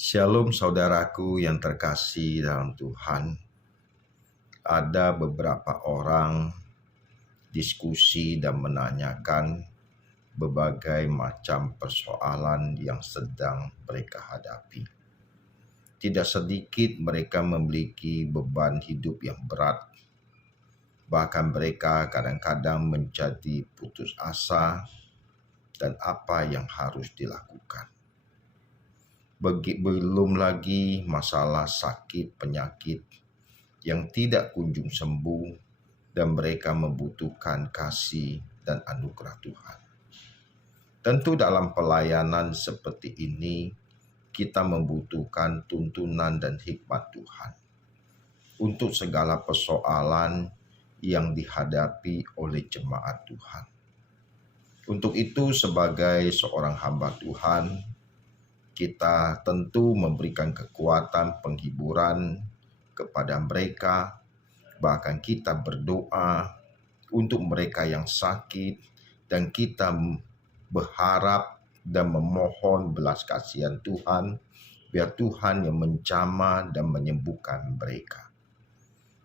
Shalom saudaraku yang terkasih dalam Tuhan. Ada beberapa orang diskusi dan menanyakan berbagai macam persoalan yang sedang mereka hadapi. Tidak sedikit mereka memiliki beban hidup yang berat. Bahkan mereka kadang-kadang menjadi putus asa dan apa yang harus dilakukan. Belum lagi masalah sakit penyakit yang tidak kunjung sembuh dan mereka membutuhkan kasih dan anugerah Tuhan. Tentu dalam pelayanan seperti ini kita membutuhkan tuntunan dan hikmat Tuhan untuk segala persoalan yang dihadapi oleh jemaat Tuhan. Untuk itu sebagai seorang hamba Tuhan, kita tentu memberikan kekuatan penghiburan kepada mereka, bahkan kita berdoa untuk mereka yang sakit, dan kita berharap dan memohon belas kasihan Tuhan, biar Tuhan yang menjamah dan menyembuhkan mereka.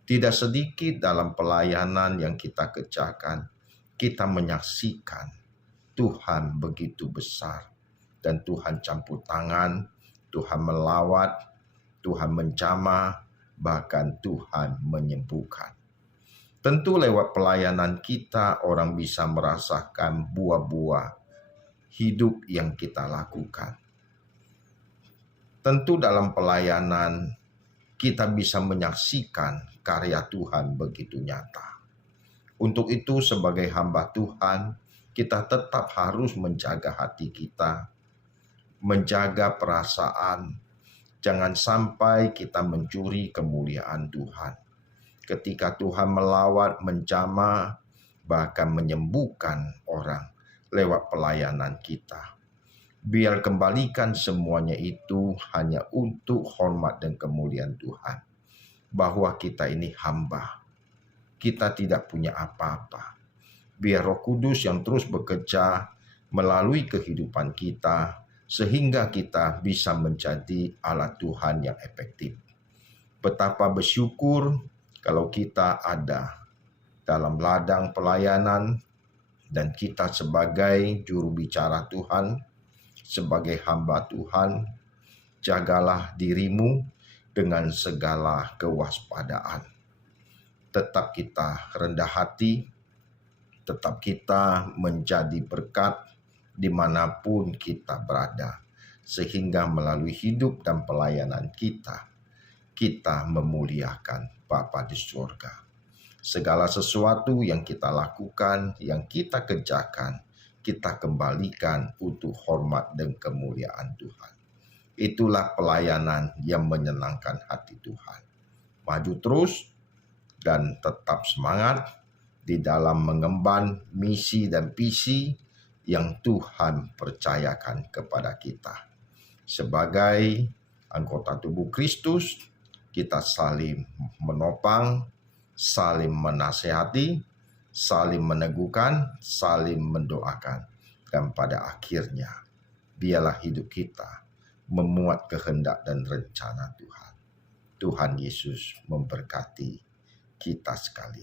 Tidak sedikit dalam pelayanan yang kita kerjakan, kita menyaksikan Tuhan begitu besar. Dan Tuhan campur tangan, Tuhan melawat, Tuhan menjamah, bahkan Tuhan menyembuhkan. Tentu lewat pelayanan kita orang bisa merasakan buah-buah hidup yang kita lakukan. Tentu dalam pelayanan kita bisa menyaksikan karya Tuhan begitu nyata. Untuk itu sebagai hamba Tuhan, kita tetap harus menjaga hati kita, menjaga perasaan, jangan sampai kita mencuri kemuliaan Tuhan. Ketika Tuhan melawat, menjamah, bahkan menyembuhkan orang lewat pelayanan kita. Biar kembalikan semuanya itu hanya untuk hormat dan kemuliaan Tuhan. Bahwa kita ini hamba, kita tidak punya apa-apa. Biar Roh Kudus yang terus bekerja melalui kehidupan kita, sehingga kita bisa menjadi alat Tuhan yang efektif. Betapa bersyukur kalau kita ada dalam ladang pelayanan dan kita sebagai juru bicara Tuhan, sebagai hamba Tuhan, jagalah dirimu dengan segala kewaspadaan. Tetap kita rendah hati, tetap kita menjadi berkat dimanapun kita berada, sehingga melalui hidup dan pelayanan kita, kita memuliakan Bapa di surga. Segala sesuatu yang kita lakukan, yang kita kerjakan, kita kembalikan untuk hormat dan kemuliaan Tuhan. Itulah pelayanan yang menyenangkan hati Tuhan. Maju terus dan tetap semangat di dalam mengemban misi dan visi yang Tuhan percayakan kepada kita. Sebagai anggota tubuh Kristus, kita saling menopang, saling menasehati, saling meneguhkan, saling mendoakan. Dan pada akhirnya, biarlah hidup kita memuat kehendak dan rencana Tuhan. Tuhan Yesus memberkati kita sekalian.